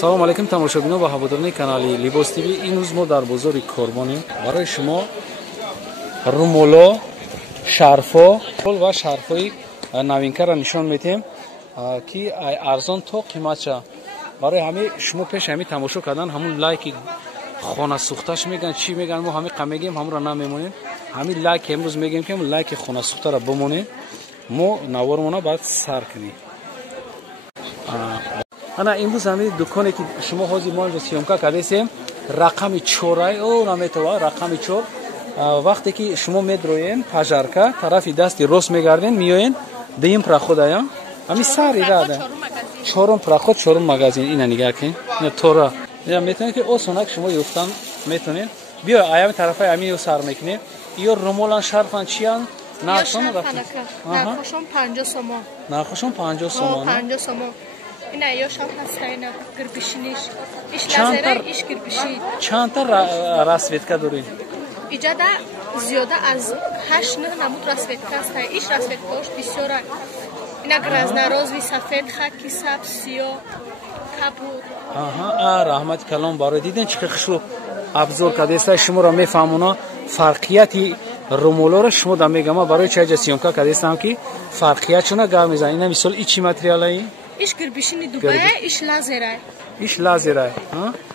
салом алейкум тамошобино ва ҳаводорони канали Libos TV. ин рӯз мо дар бозори Корбонем. барои шумо румоло, шарфо ва шарфҳои навинкаро нишон медиҳем ки арзон то қиматша. барои ҳами шумо пеши ҳами тамошо кардан ҳамун лайки хонасӯхташ мегӯянд чӣ мегӯянд, мо ҳами мегӯем ҳамуро намемонем. ҳами лайки имрӯз мегӯем ки лайки хонасӯхтаро бимонем, мо навормона баъд сар кунем. ана имрӯз ҳами дуконе ки шумо ҳозир мо инҷо сиёмка кардесем рақами 4 наметова рақами 4. вақте ки шумо медроем пажарка тарафи дасти рост мегарден миёен дуюм проходая ҳами сар ирада чорум проход чорум магазин. ина нигаҳ кунед, ина тора ина метавонед ки осонак шумо ёфтан метавонед. биё аями тарафаи ҳамин ё сар мекунед. ё румолан шарфан чиян нархшон нархошон 50 сомон. нархошон 50 сомон. 50 сомон. ина ё шам ҳастайна гирбишиниш иш лазера иш гирбиши. чанда расветка доред? иҷада зиёда аз 8-9 намуд расветка ҳастай. иш расветкаош бисёра. ина гразнорозви сафед, хаки сабз, сиё, кабуд. раҳмати калом барои диден чӣ хушрӯ абзор кардеста. шуморо мефаҳмона фарқияти румолоро шумо да мегама барои чаҷа сиёмка кардестам ки фарқиятшона гап мезанед. ина мисол ин чӣ материалаи? иш гирбишини дубая, иш лазера. иш лазера.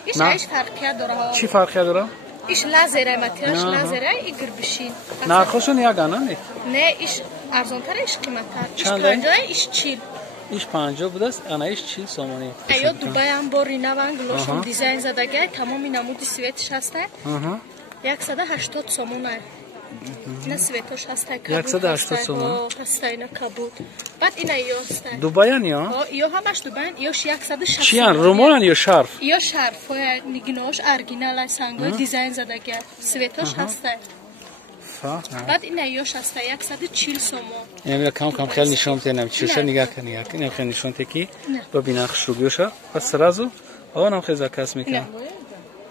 иш фарқият дора. чӣ фарқият дора? иш лазера материалш лазера и гирбишин. нархошон ягана не? не иш арзонтар, иш қиматтар. иш 50, иш 40. иш 50 будааст, ана иш 40 сомонӣ. ё дубаям бори наван глошон дизайн задагай тамоми намуди светиш ҳастай. 180 сомон ай. ина светош ҳастай, кабуд 180 сомон ҳастай, ина кабуд. баъд ина ё ҳастай. дубаян ё? ё ҳамаш дубаян, ёш 160. чиян румолан ё шарф? ё шарфоя нигинош оригиналай сангой дизайн задагай светош ҳастай. баъд ина ёш ҳастай 140 сомон. ина кам хел нишон тенам чиша нигаҳ кан нигаҳ ин хел нишон те ки бабина хушругиёша ва сразу онам хел закас мекунам.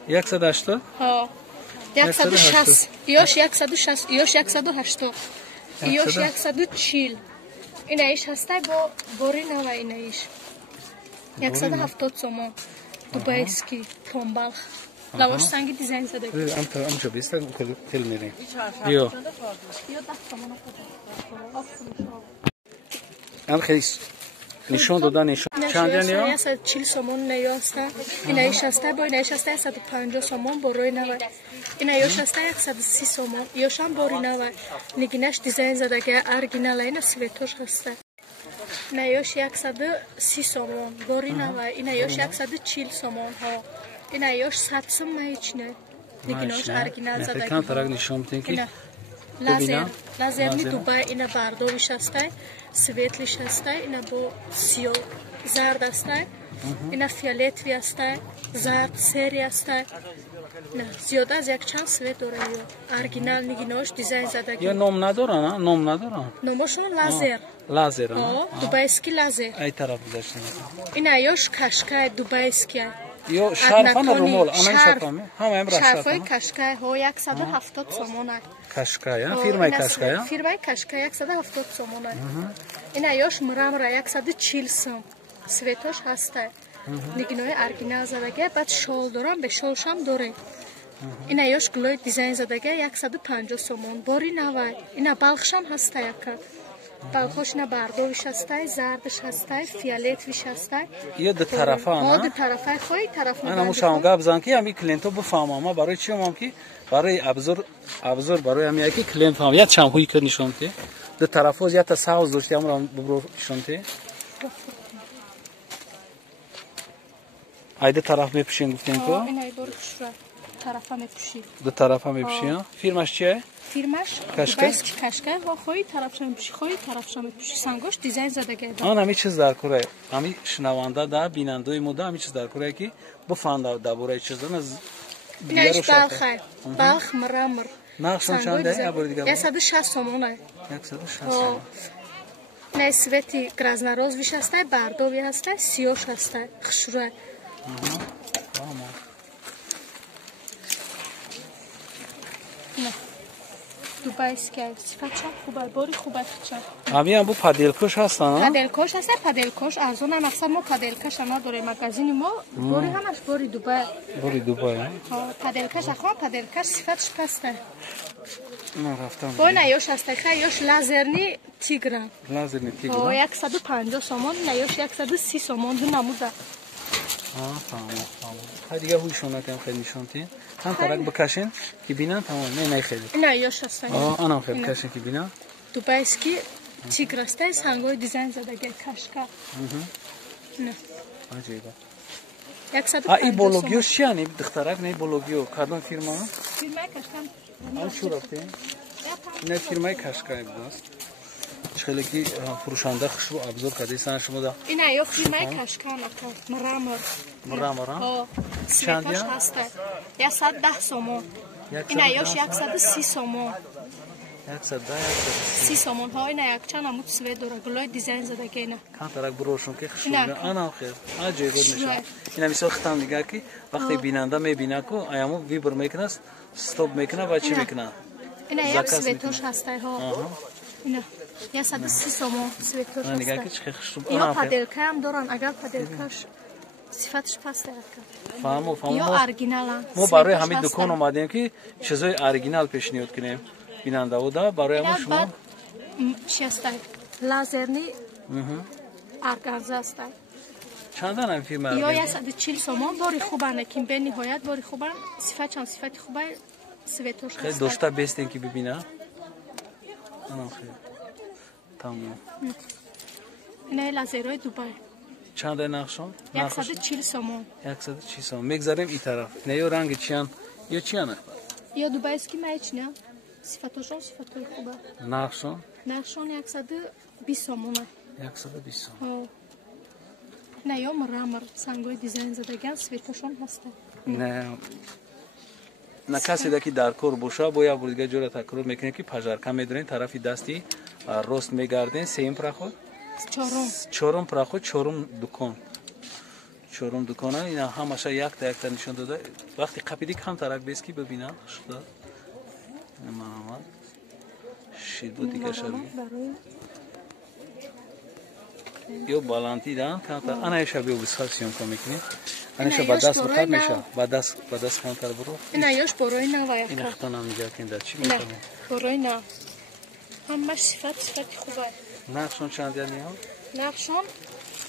180? ҳо 160. ёш 160, ёш 180, ёш 140. ина иш ҳастай бо бори нава. ина иш 170 сомон дубайский томбалх лавош санги дизайн задаг. амчо биста хел мере биё ам хелис нишон додан нишон чандян ё 140 сомон наёста. ина иш ҳастай бо ина иш ҳастай 150 сомон борои нава. ина ёш ҳастай 130 сомон. ёшам бори нава нигинаш дизайн задага оригинала. ина светош ҳастай. ина ёш 130 сомон бори нава. ина ёш 140 сомон ҳо. ина ёш 100 сом маичне нигинош оригинал задага. кам тарак нишон тен ки лазер лазерни дубай. ина бардовиш ҳастай, светлиш ҳастай. ина бо сиё зард ҳастай. ина фиолетви ҳастай, зард сери ҳастай. ина зиёда аз якчанд свет дора. ё оригинал нигинош дизайн задаги. ё ном надоран? ном надоран? номошон лазер. лазер дубайский лазер. ай тараф гузашта. ина ёш кашкай дубайский. ё шарфан румол анан шарфами ҳама амра шарфои кашкай ҳо 170 сомон ай. кашкай фирмаи кашкай фирмаи кашкай 170 сомон ай. ина ёш мрамра 140 сом светош ҳастай. нигинои оригинал задага. баъд шол дорам, бе шолшам доре. ина ёш гулои дизайн задага 150 сомон бори навай. ина балхшам ҳастай. яка балхош ина бардовиш ҳастай, зардиш ҳастай, фиолетвиш ҳастай. ё ду тарафа ана ду тарафаи хои тараф ана мушам гап зан ки ами клиенто буфаҳмам барои чӣ мам ки барои абзор барои ами ки клиент фаҳм як чам ҳуй кад нишон те ду тарафоз ята савз дошти амра бубро нишон те ай ду тараф мепушен гуфтем ко ина бор хушра тарафа мепуши ду тарафа мепуши фирмаш чия фирмаш дубайский кашкай ва хои тарафша мепуши хои тарафша мепуши сангош дизайн задага. ан ами чиз дар курай ами шунаванда да бинандои мо да ами чиз дар курай ки буфанда да бораи чизана ина иш балхай балх мрамр нақшон чанда я бори дига 160 сомон ай. 160 сомон. не свети гразнорозвиш ҳастай, бардови ҳастай, сиёш ҳастай хушрӯй. дубайская. Сифатчан хубай, бори хубай фичан. Ҳамин бу паделкош ҳастан? Паделкош ҳаста, паделкош арзон ам аксар мо паделкаша надорем магазини мо. Бори ҳамаш бори Дубай. Бори Дубай. Паделкаш ахон паделкаш сифатш паста. На рафтам. Бой на ёш ҳаста, хай ёш лазерни тигра. Лазерни тигра. 150 сомон, на ёш 130 сомон ду намуда. Tamam. Hadi gel huyşuna kan khedişon ti. Ham tarak bakaşın ki bina tamam ne khedi. Na ёш ҳаста. Anam khedi kaşın ki bina. Дубайский тиграстай сангой дизайн задаги кашка. Не. Acayip. 150. İ bologyo şani dıxtarak ne bologyo kadın firma. Firma кашкам. Al şurafte. Ne firma kaşka ibnas. Şöyle ki furuşanda şu abzor kadıysan şunu da. İna yok firma kaşkan aka. Mramor. Mramor. O. Svetoş hasta. 110 somon. İna yok 130 somon. 30 somon ha ina yakçan amut svedora gloy dizayn zadagena. Kan tarak broşun ki khshuna ana khair. Acayip nişan. İna misal xtam diga ki vaqti binanda me bina ko ayamu vibr mekna stop mekna va chi mekna. İna yok svetoş hasta ha. İna 130 somon svetoş hasta. Diga ki chikh khshub ana. Yo padelkam doran agar padelkash sifatش پسته فهمو یا اورجینال ما برای همین دکان اومدیم که چیزای اورجینال پیشنهاد کنیم بیننده و دا برای ما شما شسته لازرنی ارگانزا است چند تا فیلم یا 140 سومون باری خوبه که به نهایت باری خوبه صفت چند صفت خوبه سویتوش خیلی دوستا بیستین که ببینه آنها خیلی تمام نه لازرای دوبای چند نقشون 140 سومون 140 سومون میگذاریم این طرف نه یه رنگ چیان یا چیانه یا دوبایسکی میچنه صفتاشون صفتای خوبه نقشون 120 سومونه 120 سومون نه یا مرمر سنگای دیزاین زدگان سویتاشون هسته نه کسی دکی در کار باشه باید بودگاه جور تکرار میکنه که پجرکه میدونین طرفی دستی راست میگردین سیم پرخود چهارم پرخود چهارم دکان اینا همش یک تا نشون داده وقتی قپیدی کم طرف بیس کی ببینه شده نمام شید بود دیگه شد یو بالانتی دان کم تا انا شبیه بسخال سیون کمیکنی انا شب دست بخار میشه با دست کم تر برو اینا یوش بروی نه وای اینا خطا نمیگه که در چی میکنه بروی نه همش صفت خوبه نقشون چند یعنی ها نقشون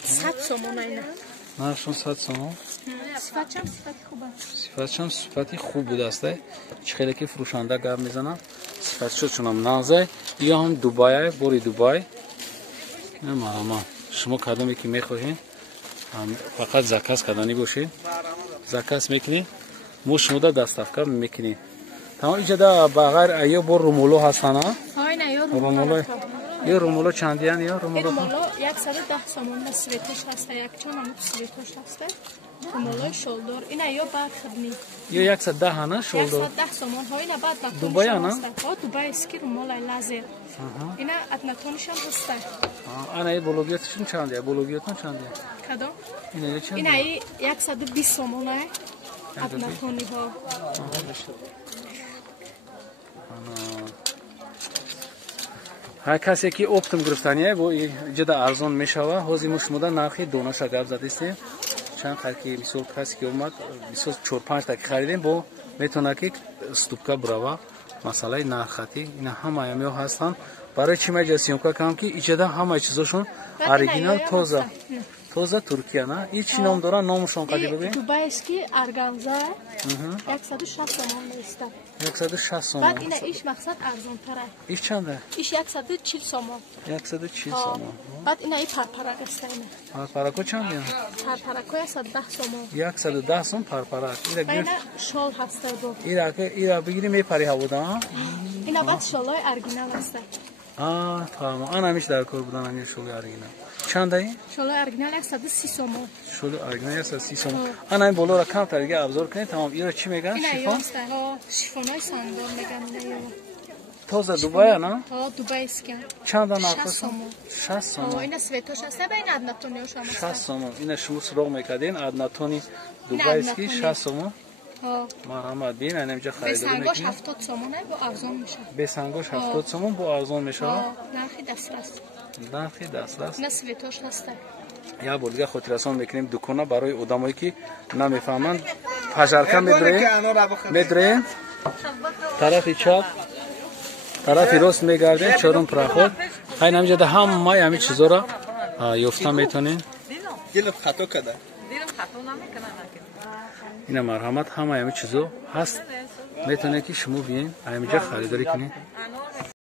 100 سومون اینا نقشون 100 سومون صفتشم صفتی خوب بوده است خیلی که فروشنده گرم میزنن صفتشو چونم نازه یا هم دوبای بوری دوبای نمارم شما کدومی که میخواهین فقط زکاس کدانی باشین زکاس میکنین مو شما دا دستافکار میکنین تمام اینجا دا بغیر ایو بور رومولو هستن ها رومولو یه رومولو چندیان یا رومولو 110 سومون سویتش هست یک چون هم سویتش هست رومولو شولدر اینا یا بعد خدمت یا 110 نه شولدر 110 سومون ها اینا بعد دوبای نه دوبای اسکی رومولو لازر اینا ادناتونش هم هست انا ای بلوگیتشون چنده بلوگیتون چنده کدوم اینا چنده اینا 120 سومون های ادناتونی ها هر کسی که اپتم گرفتنیه با اینجا ارزان میشوه حاضی مشموده نرخی دوناش گرب زده استیم چند خرکی مثال کسی که اومد مثال 4-5 تا خریدیم با میتونه که استوپکا براوه مسئله نرخاتی اینا همه همیو هستن برای چی مجا سیمکا کام که اینجا همه چیزاشون اوریجینال توزه ترکیه نه این چی نام دارن نامشون قدی ببین دوبایسکی ارگانزا 160 سومون میسته 160 سومون بعد اینا ایش مقصد ارزان تره ایش چنده ایش 140 سومون 140 سومون بعد اینا ای پرپرک است اینا پرپرکو چنده پرپرکو 110 سومون 110 سوم پرپرک اینا شال هسته بو اینا بگیری میپری ها بودن اینا بعد شالای اورجینال هسته tamam anamış در کار بودن همین شغل اورجینال چنده این شال اورجینال 130 سومون شال اورجینال 130 سومون انا این بالا را کم تر دیگه ابزار کنید تمام اینا چی میگن شیفون شیفونای ساندار میگن تازه دوبای نه دوبای اسکن چند نفر 60 سومون اینا سویتوش هست بین ادناتونیوش هم 60 سومون اینا شما سراغ میکردین ادناتونی دوبای اسکی 60 سومون مرحمت بین اینجا به خریداری سنگاش میکنی 70 سومونه با ارزان میشه. به سنگاش 70 سومون با ارزان میشه نرخی دسترس. نرخی دسترس نه سویتاش هسته. یا بولگا خاطرسان میکنیم دکونه برای آدمایی که نمیفهمند پژرکه میدرین طرف چپ طرف راست میگردین چهارم پرخود این همینجا همه همین چیزا را یافته میتونین این مرحمت همه همین چیزا هست میتونه که شما بیاین همینجا خریداری کنین